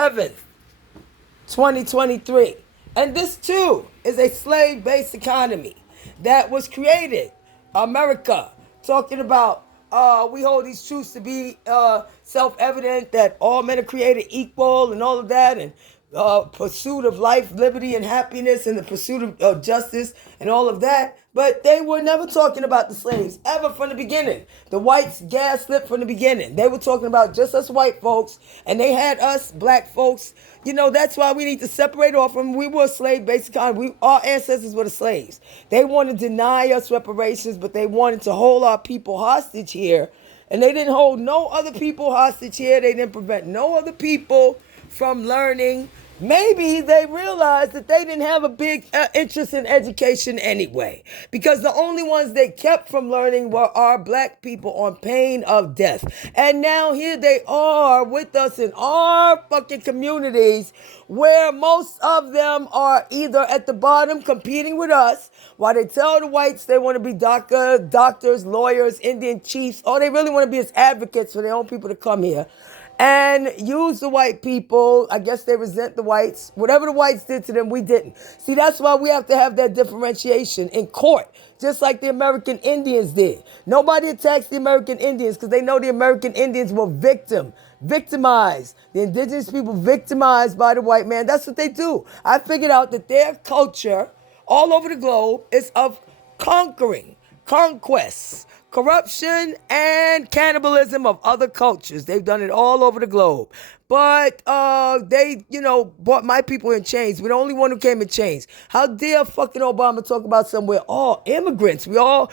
7th, 2023. And this too is a slave-based economy that was created. America, talking about we hold these truths to be self-evident that all men are created equal and all of that, and pursuit of life, liberty, and happiness, and the pursuit of justice and all of that. But they were never talking about the slaves ever from the beginning. The whites gaslit from the beginning. They were talking about just us white folks, and they had us black folks. You know, that's why we need to separate off from. We were a slave-based economy. Our ancestors were the slaves. They wanted to deny us reparations, but they wanted to hold our people hostage here. And they didn't hold no other people hostage here. They didn't prevent no other people from learning. Maybe they realized that they didn't have a big interest in education anyway, because the only ones they kept from learning were our black people on pain of death. And now here they are with us in our fucking communities, where most of them are either at the bottom competing with us, while they tell the whites they want to be doctors, lawyers, Indian chiefs. All they really want to be is advocates for their own people to come here and use the white people. I guess they resent the whites. Whatever the whites did to them, we didn't. See, that's why we have to have that differentiation in court, just like the American Indians did. Nobody attacks the American Indians because they know the American Indians were victimized. The indigenous people victimized by the white man. That's what they do. I figured out that their culture all over the globe is of conquests, corruption, and cannibalism of other cultures. They've done it all over the globe. But they, brought my people in chains. We're the only one who came in chains. How dare fucking Obama talk about somewhere? All immigrants. We all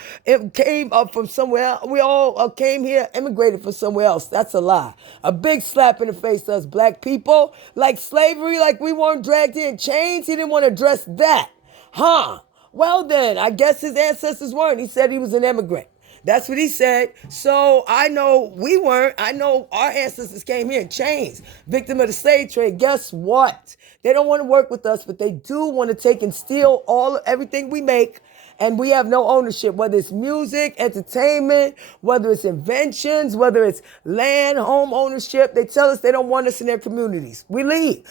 came up from somewhere. We all came here, immigrated from somewhere else. That's a lie. A big slap in the face to us black people. Like slavery, like we weren't dragged in chains. He didn't want to address that. Huh? Well then, I guess his ancestors weren't. He said he was an immigrant. That's what he said. So I know we weren't. I know our ancestors came here in chains, victim of the slave trade. Guess what? They don't want to work with us, but they do want to take and steal everything we make. And we have no ownership, whether it's music, entertainment, whether it's inventions, whether it's land, home ownership. They tell us they don't want us in their communities. We leave.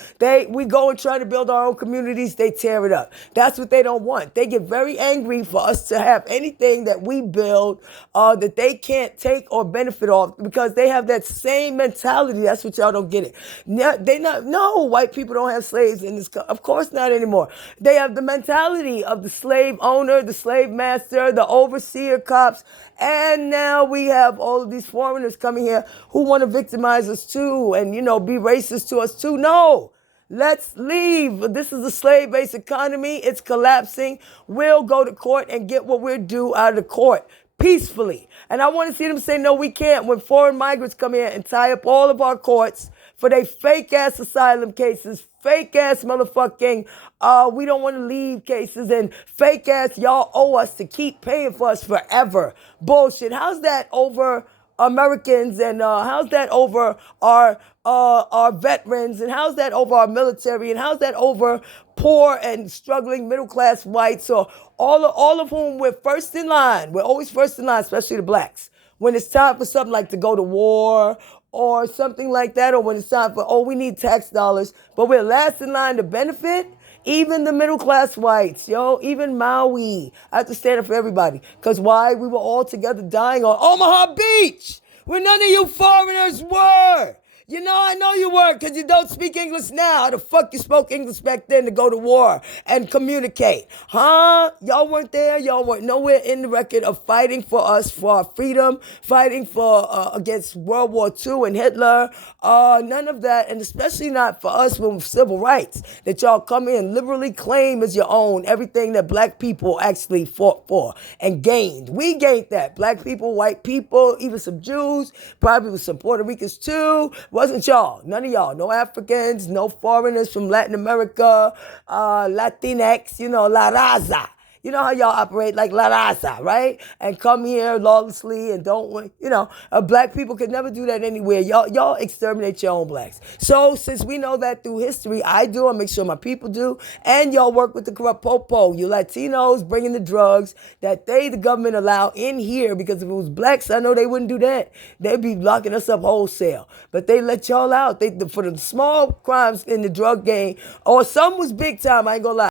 We go and try to build our own communities. They tear it up. That's what they don't want. They get very angry for us to have anything that we build that they can't take or benefit off, because they have that same mentality. That's what y'all don't get it. No, white people don't have slaves in this country. Of course not anymore. They have the mentality of the slave owner, the slave master, the overseer cops, and now we have all of these foreigners coming here who want to victimize us too and, be racist to us too. No, let's leave. This is a slave-based economy. It's collapsing. We'll go to court and get what we're due out of the court peacefully. And I want to see them say, no, we can't. When foreign migrants come here and tie up all of our courts for their fake-ass asylum cases, fake-ass motherfucking, we don't want to leave cases, and fake-ass, y'all owe us to keep paying for us forever. Bullshit. How's that over Americans, and how's that over our veterans, and how's that over our military, and how's that over poor and struggling middle-class whites, or all of whom we're first in line. We're always first in line, especially the blacks. When it's time for something like to go to war or something like that, or when it's time for, we need tax dollars, but we're last in line to benefit. Even the middle-class whites, even Maui. I have to stand up for everybody. Because why? We were all together dying on Omaha Beach, where none of you foreigners were. I know you were, because you don't speak English now. How the fuck you spoke English back then to go to war and communicate? Huh? Y'all weren't there. Y'all weren't nowhere in the record of fighting for us, for our freedom, fighting for against World War II and Hitler. None of that, and especially not for us with civil rights, that y'all come in and liberally claim as your own everything that black people actually fought for and gained. We gained that. Black people, white people, even some Jews, probably with some Puerto Ricans too. Wasn't y'all. None of y'all. No Africans, no foreigners from Latin America, Latinx, La Raza. You know how y'all operate like La Raza, right? And come here lawlessly and don't, black people could never do that anywhere. Y'all exterminate your own blacks. So since we know that through history, I do, I make sure my people do, and y'all work with the corrupt popo, you Latinos bringing the drugs that the government allow in here, because if it was blacks, I know they wouldn't do that. They'd be locking us up wholesale. But they let y'all out. For the small crimes in the drug game, or some was big time, I ain't gonna lie.